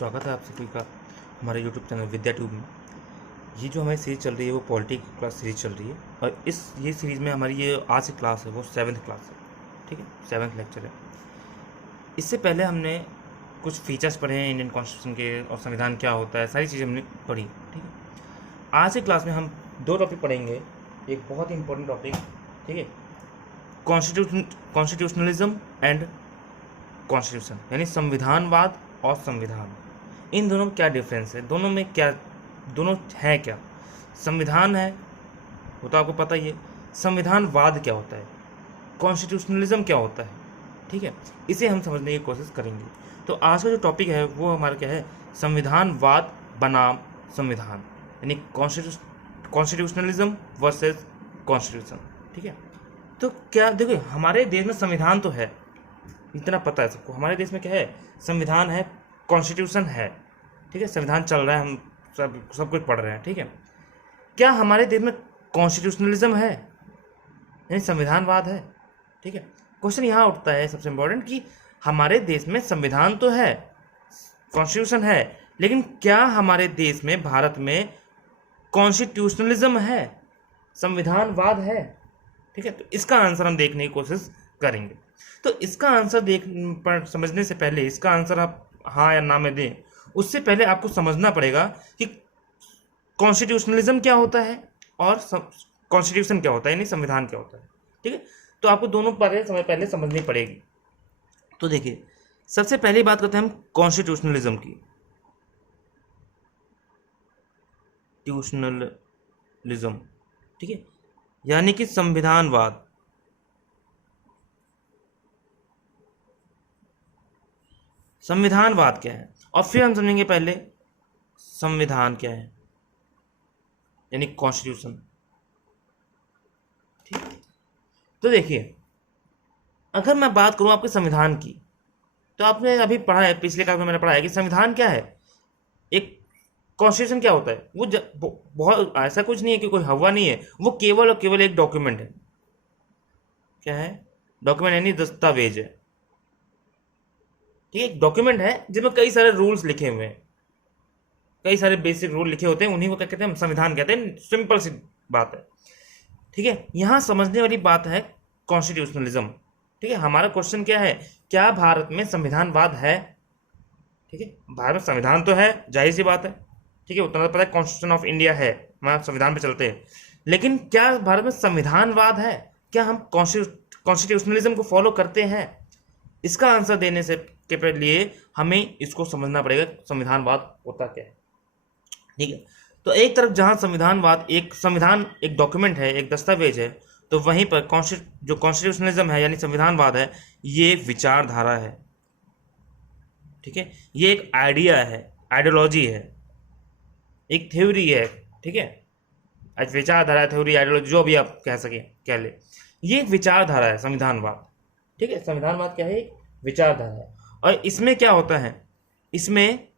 स्वागत है आप सभी का हमारे YouTube चैनल विद्या ट्यूब में। ये जो हमारी सीरीज़ चल रही है वो पॉलिटिक क्लास सीरीज़ चल रही है और ये सीरीज़ में हमारी ये आज की क्लास है वो 7th क्लास है। ठीक है, 7th लेक्चर है। इससे पहले हमने कुछ फीचर्स पढ़े हैं इंडियन कॉन्स्टिट्यूशन के और संविधान क्या होता है, सारी चीज़ें हमने पढ़ी। ठीक है, आज की क्लास में हम दो टॉपिक पढ़ेंगे। एक बहुत ही इंपॉर्टेंट टॉपिक, ठीक है, कॉन्स्टिट्यूशनलिज्म एंड कॉन्स्टिट्यूशन, यानी संविधानवाद और संविधान। इन दोनों में क्या डिफरेंस है, दोनों में क्या, दोनों है क्या। संविधान है वो तो आपको पता ही है, संविधानवाद क्या होता है, कॉन्स्टिट्यूशनलिज्म क्या होता है। ठीक है, इसे हम समझने की कोशिश करेंगे। तो आज का जो टॉपिक है वो हमारा क्या है, संविधानवाद बनाम संविधान, यानी कॉन्स्टिट्यूशनलिज्म वर्सेस कॉन्स्टिट्यूशन। ठीक है, तो क्या देखो, हमारे देश में संविधान तो है, इतना पता है सबको। हमारे देश में क्या है, संविधान है, कॉन्स्टिट्यूशन है। ठीक है, संविधान चल रहा है, हम सब कुछ पढ़ रहे हैं। ठीक है, क्या हमारे देश में कॉन्स्टिट्यूशनलिज्म है, यानी संविधानवाद है। ठीक है, क्वेश्चन यहाँ उठता है सबसे इम्पोर्टेंट कि हमारे देश में संविधान तो है, कॉन्स्टिट्यूशन है, लेकिन क्या हमारे देश में, भारत में कॉन्स्टिट्यूशनलिज्म है, संविधानवाद है। ठीक है, तो इसका आंसर हम देखने की कोशिश करेंगे। तो इसका आंसर समझने से पहले, इसका आंसर आप हाँ या ना में दें, उससे पहले आपको समझना पड़ेगा कि कॉन्स्टिट्यूशनलिज्म क्या होता है और कॉन्स्टिट्यूशन क्या होता है, यानी संविधान क्या होता है। ठीक है, तो आपको दोनों पहले समझनी पड़ेगी। तो देखिए, सबसे पहली बात करते हैं हम कॉन्स्टिट्यूशनलिज्म की। ट्यूशनलिज्म, ठीक है, यानी कि संविधानवाद। संविधानवाद क्या है, और फिर हम समझेंगे पहले संविधान क्या है, यानी कॉन्स्टिट्यूशन। ठीक, तो देखिए, अगर मैं बात करूं आपके संविधान की, तो आपने अभी पढ़ा है, पिछले क्लास में मैंने पढ़ा है कि संविधान क्या है, एक कॉन्स्टिट्यूशन क्या होता है। वो बहुत ऐसा कुछ नहीं है कि कोई हवा नहीं है, वो केवल और केवल एक डॉक्यूमेंट है। क्या है, डॉक्यूमेंट यानी दस्तावेज है। ठीक है, एक डॉक्यूमेंट है जिसमें कई सारे रूल्स लिखे हुए हैं, कई सारे बेसिक रूल लिखे होते हैं, उन्हीं को क्या कहते हैं, संविधान कहते हैं। सिंपल सी बात है। ठीक है, यहां समझने वाली बात है कॉन्स्टिट्यूशनलिज्म। ठीक है, हमारा क्वेश्चन क्या है, क्या भारत में संविधानवाद है। ठीक है, भारत में संविधान तो है, जाहिर सी बात है। ठीक है, उतना तो पता है, कॉन्स्टिट्यूशन ऑफ इंडिया है, हमारे संविधान पे चलते हैं। लेकिन क्या भारत में संविधानवाद है, क्या हम कॉन्स्टिट्यूशनलिज्म को फॉलो करते हैं। इसका आंसर देने से के लिए हमें इसको समझना पड़ेगा संविधानवाद होता क्या है। ठीक है, तो एक तरफ जहां संविधानवाद, संविधान एक डॉक्यूमेंट है, एक दस्तावेज है, तो वहीं पर जो कॉन्स्टिट्यूशनलिज्म है यानी संविधानवाद है, ये विचारधारा है। ठीक है, ये एक आइडिया है, आइडियोलॉजी है, एक थ्योरी है। ठीक है, विचारधारा, थ्योरी, आइडियोलॉजी, जो भी आप कह ले, ये एक विचारधारा है संविधानवाद। ठीक है, संविधानवाद क्या है, एक विचारधारा है। और इसमें क्या होता है, इसमें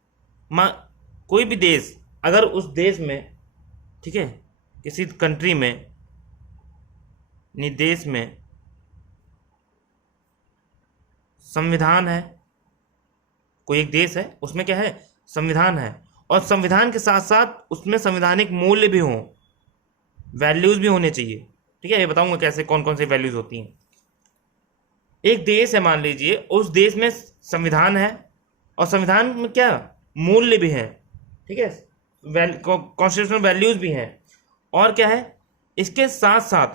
कोई भी देश, अगर उस देश में, ठीक है, किसी कंट्री में, देश में संविधान है, कोई एक देश है, उसमें क्या है, संविधान है, और संविधान के साथ साथ उसमें संवैधानिक मूल्य भी हों, वैल्यूज भी होने चाहिए। ठीक है, ये बताऊंगा कैसे, कौन कौन सी वैल्यूज होती हैं। एक देश है, मान लीजिए, उस देश में संविधान है और संविधान में क्या, मूल्य भी है। ठीक है, कॉन्स्टिट्यूशनल वैल्यूज भी हैं, और क्या है, इसके साथ साथ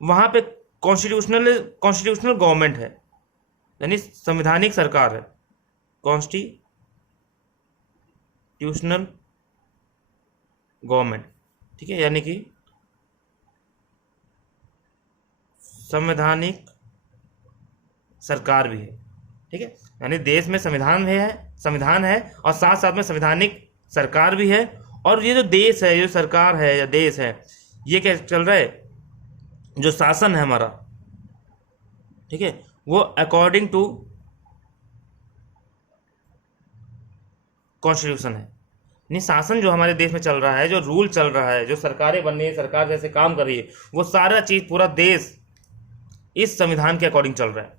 वहां पे कॉन्स्टिट्यूशनल गवर्नमेंट है, यानी संवैधानिक सरकार है, कॉन्स्टिट्यूशनल गवर्नमेंट। ठीक है, यानी कि संवैधानिक सरकार भी है। ठीक है, यानी देश में संविधान है और साथ साथ में संवैधानिक सरकार भी है। और ये जो देश है, जो सरकार है या देश है, ये क्या चल रहा है, जो शासन है हमारा, ठीक है, वो अकॉर्डिंग टू कॉन्स्टिट्यूशन है। यानी शासन जो हमारे देश में चल रहा है, जो रूल चल रहा है, जो सरकारें बन रही है, सरकार जैसे काम कर रही है, वो सारा चीज, पूरा देश इस संविधान के अकॉर्डिंग चल रहा है।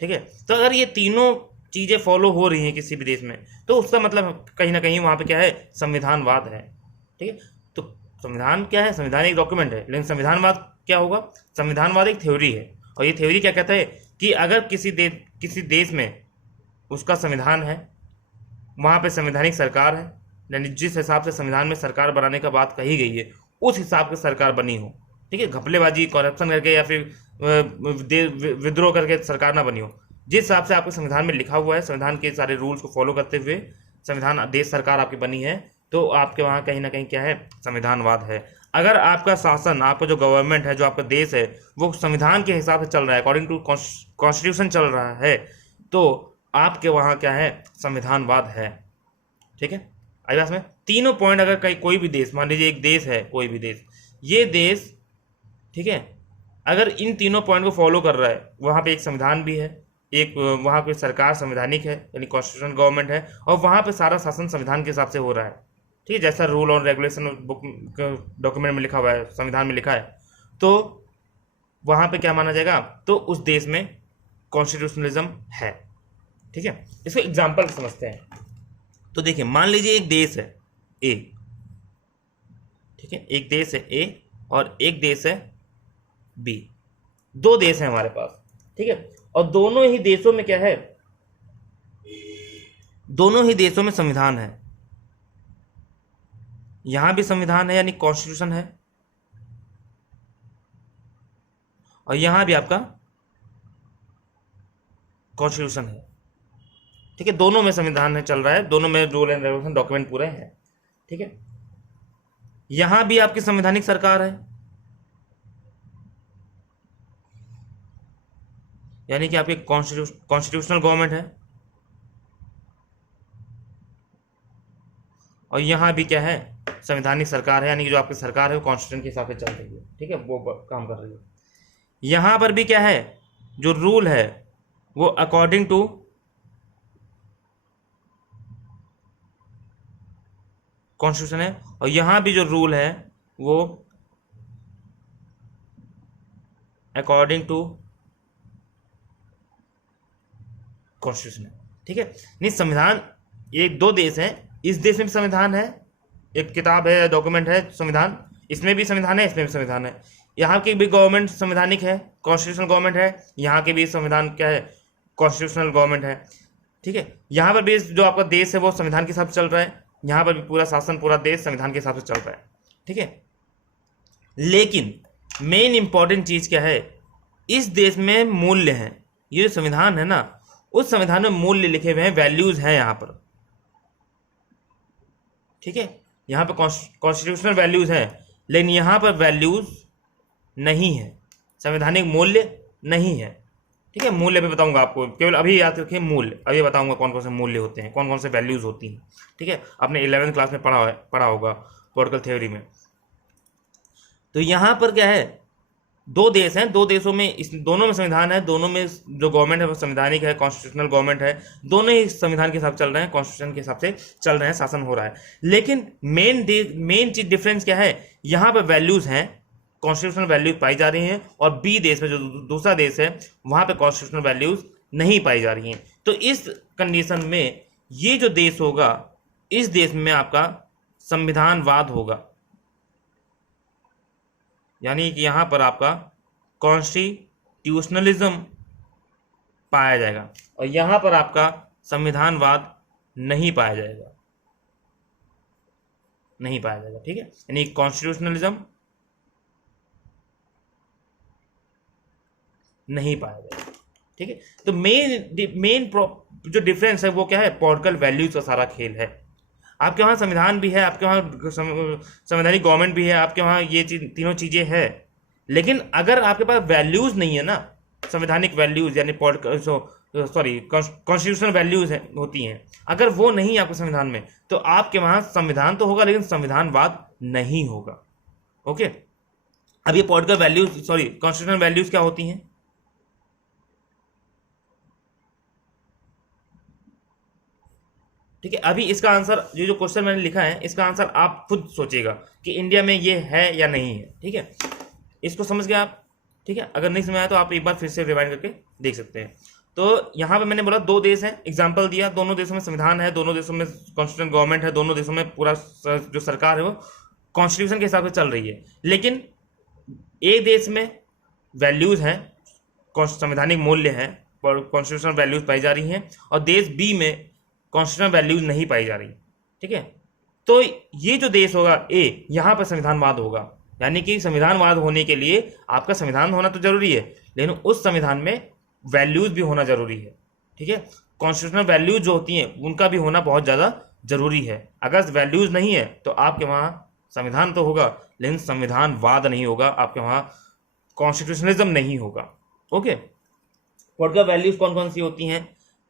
ठीक है, तो अगर ये तीनों चीज़ें फॉलो हो रही हैं किसी भी देश में, तो उसका मतलब कहीं ना कहीं वहाँ पे क्या है, संविधानवाद है। ठीक है, तो संविधान क्या है, संविधान एक डॉक्यूमेंट है, लेकिन संविधानवाद क्या होगा, संविधानवाद एक थ्योरी है। और ये थ्योरी क्या कहता है कि अगर किसी देश में उसका संविधान है, वहाँ पे संवैधानिक सरकार है, यानी जिस हिसाब से संविधान में सरकार बनाने का बात कही गई है उस हिसाब की सरकार बनी हो। ठीक है, घपलेबाजी करप्शन करके या फिर विद्रोह करके सरकार ना बनी हो। जिस हिसाब से आपके संविधान में लिखा हुआ है, संविधान के सारे रूल्स को फॉलो करते हुए संविधान देश सरकार आपकी बनी है, तो आपके वहाँ कहीं ना कहीं क्या है, संविधानवाद है। अगर आपका शासन, आपका जो गवर्नमेंट है, जो आपका देश है, वो संविधान के हिसाब से चल रहा है, अकॉर्डिंग टू कॉन्स्टिट्यूशन चल रहा है, तो आपके वहाँ क्या है, संविधानवाद है। ठीक है, आई बात में तीनों पॉइंट, अगर कहीं कोई भी देश, मान लीजिए एक देश है, कोई भी देश, ये देश, ठीक है, अगर इन तीनों पॉइंट को फॉलो कर रहा है, वहाँ पे एक संविधान भी है, एक वहाँ पे सरकार संवैधानिक है यानी कॉन्स्टिट्यूशन गवर्नमेंट है, और वहाँ पे सारा शासन संविधान के हिसाब से हो रहा है। ठीक है, जैसा रूल और रेगुलेशन बुक डॉक्यूमेंट में लिखा हुआ है, संविधान में लिखा है, तो वहाँ पे क्या माना जाएगा, तो उस देश में कॉन्स्टिट्यूशनलिज्म है। ठीक है, इसको एग्जाम्पल समझते हैं। तो देखिए, मान लीजिए एक देश है ए, ठीक है, एक देश है ए और एक देश है बी, दो देश हैं हमारे पास। ठीक है, और दोनों ही देशों में क्या है, दोनों ही देशों में संविधान है। यहां भी संविधान है यानी कॉन्स्टिट्यूशन है, और यहां भी आपका कॉन्स्टिट्यूशन है। ठीक है, दोनों में संविधान है, चल रहा है, दोनों में रूल एंड रेगुलेशन डॉक्यूमेंट पूरे हैं। ठीक है, यहां भी आपकी संवैधानिक सरकार है, यानी कि आपकी कॉन्स्टिट्यूशनल गवर्नमेंट है, और यहां भी क्या है, संवैधानिक सरकार है, यानी कि जो आपकी सरकार है वो कॉन्स्टिट्यूशन के हिसाब से चल रही है। ठीक है, वो काम कर रही है। यहां पर भी क्या है, जो रूल है वो अकॉर्डिंग टू कॉन्स्टिट्यूशन है, और यहां भी जो रूल है वो अकॉर्डिंग टू कॉन्स्टिट्यूशन है। ठीक है, नहीं, संविधान, एक दो देश है, इस देश में भी संविधान है, एक किताब है, डॉक्यूमेंट है संविधान, इसमें भी संविधान है, इसमें भी संविधान है। यहाँ की भी गवर्नमेंट संवैधानिक है, कॉन्स्टिट्यूशनल गवर्नमेंट है, यहाँ के भी संविधान क्या है, कॉन्स्टिट्यूशनल गवर्नमेंट है। ठीक है, यहाँ पर भी जो आपका देश है वो संविधान के हिसाब से चल रहा है, यहाँ पर भी पूरा शासन, पूरा देश संविधान के हिसाब से चल रहा है। ठीक है, लेकिन मेन इंपॉर्टेंट चीज क्या है, इस देश में मूल्य हैं, ये जो संविधान है ना, उस संविधान में मूल्य लिखे हुए हैं, वैल्यूज हैं यहाँ पर। ठीक है, यहाँ पर कॉन्स्टिट्यूशनल वैल्यूज हैं, लेकिन यहाँ पर वैल्यूज नहीं है, संवैधानिक मूल्य नहीं है। ठीक है, मूल्य भी बताऊंगा आपको, केवल अभी याद रखिए मूल्य, अभी बताऊंगा कौन कौन से मूल्य होते हैं, कौन कौन से वैल्यूज होती हैं। ठीक है, आपने 11वीं क्लास में पढ़ा होगा पॉलिटिकल थ्योरी में। तो यहाँ पर क्या है, दो देश हैं, दो देशों में, इस दोनों में संविधान है, दोनों में जो गवर्नमेंट है वो संवैधानिक है, कॉन्स्टिट्यूशनल गवर्नमेंट है, दोनों ही संविधान के हिसाब से चल रहे हैं, कॉन्स्टिट्यूशन के हिसाब से चल रहे हैं, शासन हो रहा है। लेकिन मेन चीज डिफरेंस क्या है, यहाँ पर वैल्यूज हैं, कॉन्स्टिट्यूशनल वैल्यूज पाई जा रही हैं, और बी देश में जो दूसरा देश है वहां पे कॉन्स्टिट्यूशनल वैल्यूज नहीं पाई जा रही हैं। तो इस कंडीशन में ये जो देश होगा, इस देश में आपका संविधानवाद होगा, यानी कि यहां पर आपका कॉन्स्टिट्यूशनलिज्म पाया जाएगा, और यहां पर आपका संविधानवाद नहीं पाया जाएगा, नहीं पाया जाएगा। ठीक है, यानी कॉन्स्टिट्यूशनलिज्म नहीं पाया जाएगा। ठीक है, तो मेन जो डिफरेंस है वो क्या है, पॉलिटिकल वैल्यूज का सारा खेल है। आपके वहाँ संविधान भी है, आपके वहाँ संवैधानिक गवर्नमेंट भी है, आपके वहाँ ये तीनों चीजें हैं, लेकिन अगर आपके पास वैल्यूज नहीं है ना, संवैधानिक वैल्यूज यानी कॉन्स्टिट्यूशनल वैल्यूज होती हैं, अगर वो नहीं है आपके संविधान में, तो आपके वहाँ संविधान तो होगा लेकिन संविधानवाद नहीं होगा। ओके, अब ये पॉलिटिकल वैल्यूज, कॉन्स्टिट्यूशनल वैल्यूज क्या होती हैं, ठीक है, अभी इसका आंसर, ये जो क्वेश्चन मैंने लिखा है इसका आंसर आप खुद सोचिएगा कि इंडिया में ये है या नहीं है। ठीक है, इसको समझ गए आप। ठीक है, अगर नहीं समझ आया तो आप एक बार फिर से रिवाइंड करके देख सकते हैं। तो यहाँ पे मैंने बोला 2 देश हैं, एग्जाम्पल दिया, दोनों देशों में संविधान है, दोनों देशों में कॉन्स्टिट्यूशन गवर्नमेंट है, दोनों देशों में पूरा जो सरकार है वो कॉन्स्टिट्यूशन के हिसाब से चल रही है। लेकिन एक देश में वैल्यूज हैं, संवैधानिक मूल्य हैं, कॉन्स्टिट्यूशनल वैल्यूज पाई जा रही हैं, और देश बी में कॉन्स्टिट्यूशनल वैल्यूज नहीं पाई जा रही। ठीक है, तो ये जो देश होगा ए, यहाँ पर संविधानवाद होगा। यानी कि संविधानवाद होने के लिए आपका संविधान होना तो जरूरी है, लेकिन उस संविधान में वैल्यूज भी होना जरूरी है। ठीक है, कॉन्स्टिट्यूशनल वैल्यूज जो होती हैं उनका भी होना बहुत ज़्यादा जरूरी है। अगर वैल्यूज नहीं है तो आपके वहाँ संविधान तो होगा लेकिन संविधानवाद नहीं होगा, आपके वहाँ कॉन्स्टिट्यूशनलिज्म नहीं होगा। ओके, पॉलिटिकल वैल्यूज कौन कौन सी होती हैं?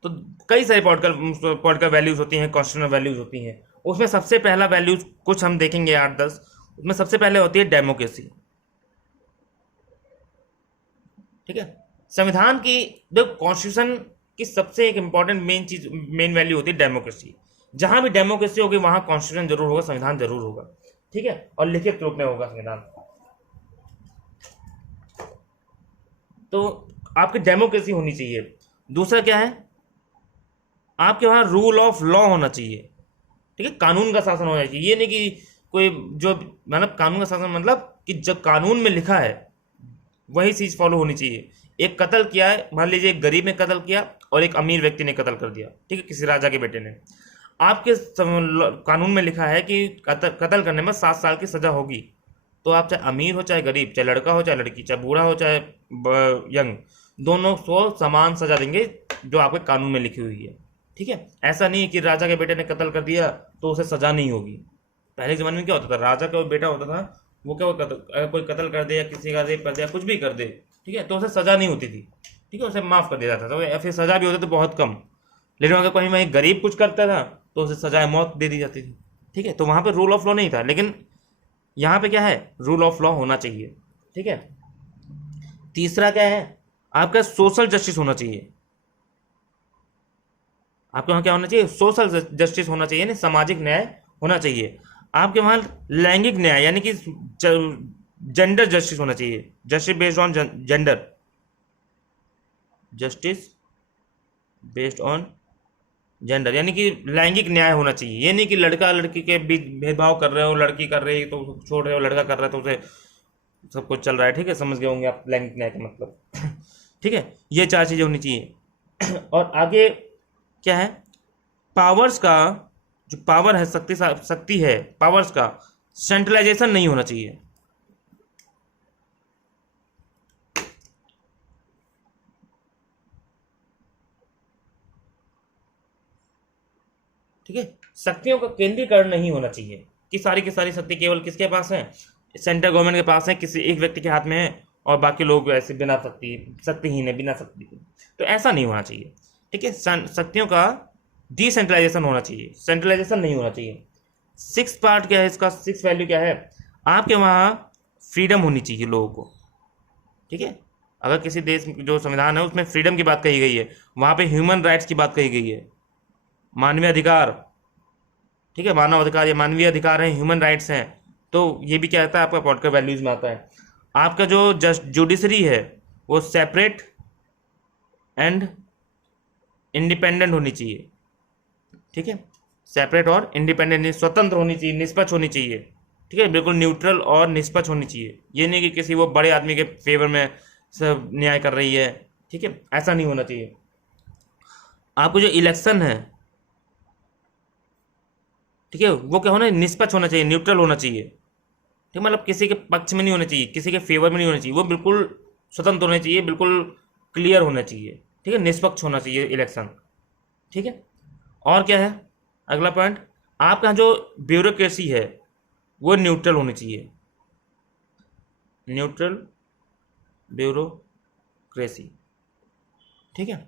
तो कई सारी पॉलिटिकल वैल्यूज होती हैं, कॉन्स्टिट्यूशनल वैल्यूज होती हैं। उसमें सबसे पहला वैल्यूज कुछ हम देखेंगे 8-10। उसमें सबसे पहले होती है डेमोक्रेसी। ठीक है, संविधान की जो कॉन्स्टिट्यूशन की सबसे एक इंपॉर्टेंट मेन वैल्यू होती है डेमोक्रेसी। जहां भी डेमोक्रेसी होगी वहां कॉन्स्टिट्यूशन जरूर होगा, संविधान जरूर होगा। ठीक है, और लिखित रूप में होगा संविधान। तो आपकी डेमोक्रेसी होनी चाहिए। दूसरा क्या है, आपके वहां रूल ऑफ लॉ होना चाहिए। ठीक है, कानून का शासन होना चाहिए। ये नहीं कि कोई जो मतलब कानून का शासन मतलब कि जब कानून में लिखा है वही चीज फॉलो होनी चाहिए। एक कत्ल किया है, मान लीजिए एक गरीब ने कत्ल किया और एक अमीर व्यक्ति ने कत्ल कर दिया। ठीक है, किसी राजा के बेटे ने। आपके कानून में लिखा है कि कत्ल करने में 7 साल की सजा होगी। तो आप चाहे अमीर हो चाहे गरीब, चाहे लड़का हो चाहे लड़की, चाहे बूढ़ा हो चाहे यंग, दोनों को समान सजा देंगे जो आपके कानून में लिखी हुई है। ठीक है, ऐसा नहीं कि राजा के बेटे ने कत्ल कर दिया तो उसे सजा नहीं होगी। पहले ज़माने में क्या होता था, राजा का बेटा होता था, वो क्या होता था, अगर कोई कत्ल कर दे या किसी का रेप कर दिया, कुछ भी कर दे, ठीक है, तो उसे सजा नहीं होती थी। ठीक है, उसे माफ़ कर दिया जाता था, या फिर सजा भी होती तो बहुत कम। लेकिन अगर कोई वहीं गरीब कुछ करता था तो उसे सजाए मौत दे दी जाती थी। ठीक है, तो वहाँ पर रूल ऑफ लॉ नहीं था, लेकिन यहाँ पे क्या है, रूल ऑफ लॉ होना चाहिए। ठीक है, तीसरा क्या है, आपका सोशल जस्टिस होना चाहिए। आपके वहाँ क्या होना चाहिए, सोशल जस्टिस होना चाहिए, यानी सामाजिक न्याय होना चाहिए। आपके वहाँ लैंगिक न्याय यानी कि जेंडर जस्टिस होना चाहिए, justice based on gender, justice based on gender, यानी कि लैंगिक न्याय होना चाहिए। ये नहीं कि लड़का लड़की के बीच भेदभाव कर रहे हो, लड़की कर रही है तो छोड़ रहे हो, लड़का कर रहा है तो उसे सब कुछ चल रहा है। ठीक है, समझ गए होंगे आप लैंगिक न्याय का मतलब। ठीक है, ये 4 चीज़ें होनी चाहिए। और आगे क्या है, पावर्स का जो पावर है, शक्ति है, पावर्स का सेंट्रलाइजेशन नहीं होना चाहिए। ठीक है, शक्तियों का केंद्रीकरण नहीं होना चाहिए कि सारी की सारी शक्ति केवल किसके पास है, सेंट्रल गवर्नमेंट के पास है, किसी एक व्यक्ति के हाथ में है, और बाकी लोग ऐसे बिना शक्तिहीन है, बिना शक्ति के। तो ऐसा नहीं होना चाहिए। ठीक है, शक्तियों का डिसेंट्रलाइजेशन होना चाहिए, सेंट्रलाइजेशन नहीं होना चाहिए। 6th पार्ट क्या है इसका, 6th वैल्यू क्या है, आपके वहाँ फ्रीडम होनी चाहिए लोगों को। ठीक है, अगर किसी देश जो संविधान है उसमें फ्रीडम की बात कही गई है, वहाँ पे ह्यूमन राइट्स की बात कही गई है, मानवीय अधिकार। ठीक है, मानव अधिकार या मानवीय अधिकार है, ह्यूमन राइट्स हैं। तो ये भी क्या आता है, आपका पॉलिटिकल वैल्यूज में आता है। आपका जो जुडिशरी है वो सेपरेट एंड इंडिपेंडेंट होनी चाहिए। ठीक है, सेपरेट और इंडिपेंडेंट, स्वतंत्र होनी चाहिए, निष्पक्ष होनी चाहिए। ठीक है, बिल्कुल न्यूट्रल और निष्पक्ष होनी चाहिए। ये नहीं कि किसी वो बड़े आदमी के फेवर में सब न्याय कर रही है। ठीक है, ऐसा नहीं होना चाहिए। आपको जो इलेक्शन है, ठीक है, वो क्या होना, निष्पक्ष होना चाहिए, न्यूट्रल होना चाहिए। ठीक, मतलब किसी के पक्ष में नहीं होना चाहिए, किसी के फेवर में नहीं होना चाहिए, वो बिल्कुल स्वतंत्र होना चाहिए, बिल्कुल क्लियर होना चाहिए। ठीक है, निष्पक्ष होना चाहिए इलेक्शन। ठीक है, और क्या है अगला पॉइंट, आपका जो ब्यूरोक्रेसी है वो न्यूट्रल होनी चाहिए, न्यूट्रल ब्यूरोक्रेसी। ठीक है,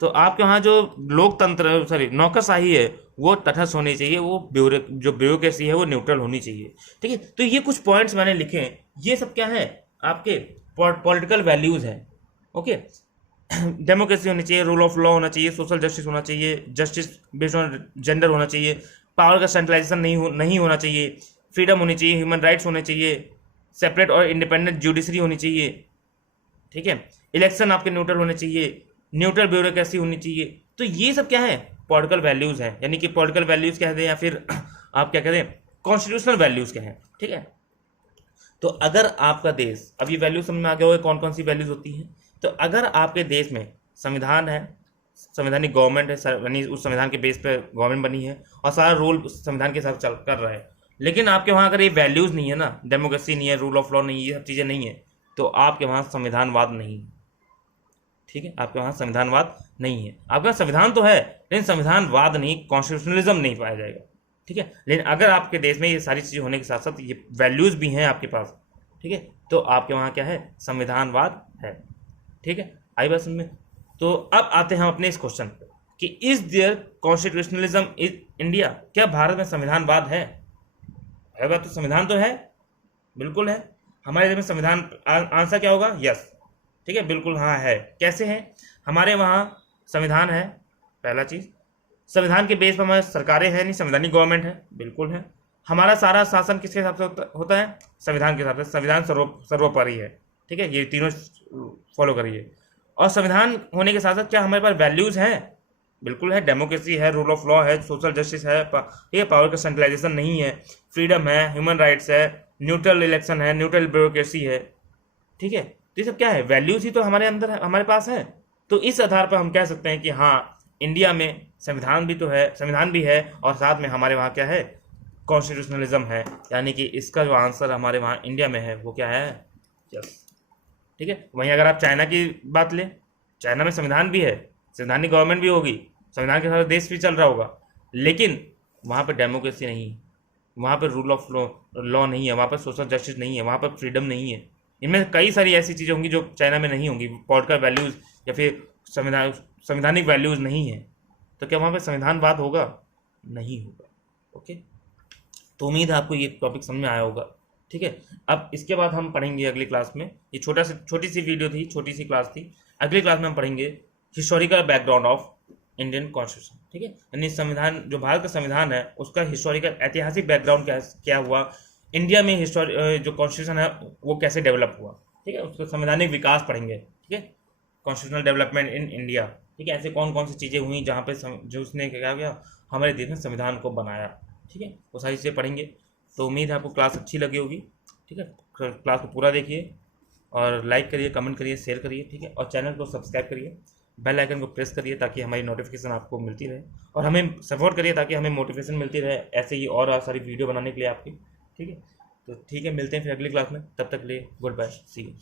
तो आपके वहाँ जो लोकतंत्र नौकरशाही है वो तटस्थ होनी चाहिए, वो जो ब्यूरोक्रेसी है वो न्यूट्रल होनी चाहिए। ठीक है, तो ये कुछ पॉइंट्स मैंने लिखे हैं, ये सब क्या है, आपके पॉलिटिकल वैल्यूज हैं। ओके, डेमोक्रेसी होनी चाहिए, रूल ऑफ लॉ होना चाहिए, सोशल जस्टिस होना चाहिए, जस्टिस बेस्ड ऑन जेंडर होना चाहिए, पावर का सेंट्रलाइजेशन नहीं होना चाहिए, फ्रीडम होनी चाहिए, ह्यूमन राइट्स होने चाहिए, सेपरेट और इंडिपेंडेंट जुडिशरी होनी चाहिए। ठीक है। इलेक्शन आपके न्यूट्रल होने चाहिए, न्यूट्रल ब्यूरोक्रेसी होनी चाहिए। तो ये सब क्या है, पॉलिटिकल वैल्यूज है, यानी कि पॉलिटिकल वैल्यूज कह दें या फिर आप क्या कहते हैं कॉन्स्टिट्यूशनल वैल्यूज कहें, ठीक है। तो अगर आपका देश, अब ये वैल्यूज समझ में आ गया होगा कौन कौन सी वैल्यूज होती हैं। तो अगर आपके देश में संविधान है, संवैधानिक गवर्नमेंट है, यानी उस संविधान के बेस पे गवर्नमेंट बनी है और सारा रूल उस संविधान के हिसाब चल कर रहा है, लेकिन आपके वहाँ अगर ये वैल्यूज नहीं है ना, डेमोक्रेसी नहीं है, रूल ऑफ लॉ नहीं है, ये सब चीज़ें नहीं है, तो आपके वहाँ संविधानवाद नहीं है, ठीक है। आपके वहाँ संविधानवाद नहीं है, आपका संविधान तो है लेकिन संविधानवाद नहीं, कॉन्स्टिट्यूशनलिज्म नहीं पाया जाएगा, ठीक है। लेकिन अगर आपके देश में ये सारी चीज़ें होने के साथ साथ ये वैल्यूज भी हैं आपके पास, ठीक है, तो आपके वहाँ क्या है, संविधानवाद है, ठीक है। आई बात समझ में। तो अब आते हैं हम अपने इस क्वेश्चन पे कि is there constitutionalism is India, क्या भारत में संविधानवाद है? अगर तो संविधान तो है, बिल्कुल है। हमारे देश में संविधान, आंसर क्या होगा, यस, ठीक है, बिल्कुल हाँ है। कैसे है, हमारे वहाँ संविधान है, पहला चीज। संविधान के बेस पर हमारी सरकारें हैं, नहीं संवैधानिक गवर्नमेंट है, बिल्कुल है। हमारा सारा शासन किसके हिसाब से होता है, संविधान के हिसाब से, संविधान सर्वोपरि है, ठीक है, ये तीनों फॉलो करिए। और संविधान होने के साथ साथ क्या हमारे पास वैल्यूज हैं, बिल्कुल है, डेमोक्रेसी है, रूल ऑफ लॉ है, सोशल जस्टिस है, ठीक है, पावर का सेंट्रलाइजेशन नहीं है, फ्रीडम है, ह्यूमन राइट्स है, न्यूट्रल इलेक्शन है, न्यूट्रल ब्यूरोक्रेसी है, ठीक है। तो ये सब क्या है, वैल्यूज ही तो हमारे अंदर है, हमारे पास है। तो इस आधार पर हम कह सकते हैं कि हाँ, इंडिया में संविधान भी तो है, संविधान भी है और साथ में हमारे वहाँ क्या है, कॉन्स्टिट्यूशनलिज्म है, यानी कि इसका जो आंसर हमारे वहाँ इंडिया में है वो क्या है, यस, ठीक है। वहीं अगर आप चाइना की बात लें, चाइना में संविधान भी है, संवैधानिक गवर्नमेंट भी होगी, संविधान के साथ देश भी चल रहा होगा, लेकिन वहाँ पर डेमोक्रेसी नहीं है, वहाँ पर रूल ऑफ लॉ नहीं है, वहाँ पर सोशल जस्टिस नहीं है, वहाँ पर फ्रीडम नहीं है। इनमें कई सारी ऐसी चीज़ें होंगी जो चाइना में नहीं होंगी, पॉलिटिकल वैल्यूज़ या फिर संवैधानिक वैल्यूज़ नहीं है। तो क्या वहाँ पर संविधानवाद होगा, नहीं होगा, ओके। तो उम्मीद है आपको ये टॉपिक समझ में आया होगा, ठीक है। अब इसके बाद हम पढ़ेंगे अगली क्लास में, ये छोटी सी वीडियो थी, छोटी सी क्लास थी। अगली क्लास में हम पढ़ेंगे historical background of Indian constitution, ठीक है, यानी संविधान, जो भारत का संविधान है उसका हिस्टोरिकल ऐतिहासिक बैकग्राउंड क्या हुआ, इंडिया में जो कॉन्स्टिट्यूशन है वो कैसे डेवलप हुआ, ठीक है, उसका संवैधानिक विकास पढ़ेंगे, ठीक है, कॉन्स्टिट्यूशनल डेवलपमेंट इन इंडिया, ठीक है, ऐसे कौन कौन सी चीज़ें हुई जहाँ पे जो उसने क्या किया, हमारे देश में संविधान को बनाया, ठीक है, वो सारी चीज़ें पढ़ेंगे। तो उम्मीद है आपको क्लास अच्छी लगी होगी, ठीक है। क्लास को पूरा देखिए और लाइक करिए, कमेंट करिए, शेयर करिए, ठीक है, और चैनल को सब्सक्राइब करिए, बेल आइकन को प्रेस करिए ताकि हमारी नोटिफिकेशन आपको मिलती रहे, और हमें सपोर्ट करिए ताकि हमें मोटिवेशन मिलती रहे ऐसे ही और सारी वीडियो बनाने के लिए आपकी, ठीक है। तो ठीक है, मिलते हैं फिर अगली क्लास में, तब तक लिए गुड बाय, सी यू।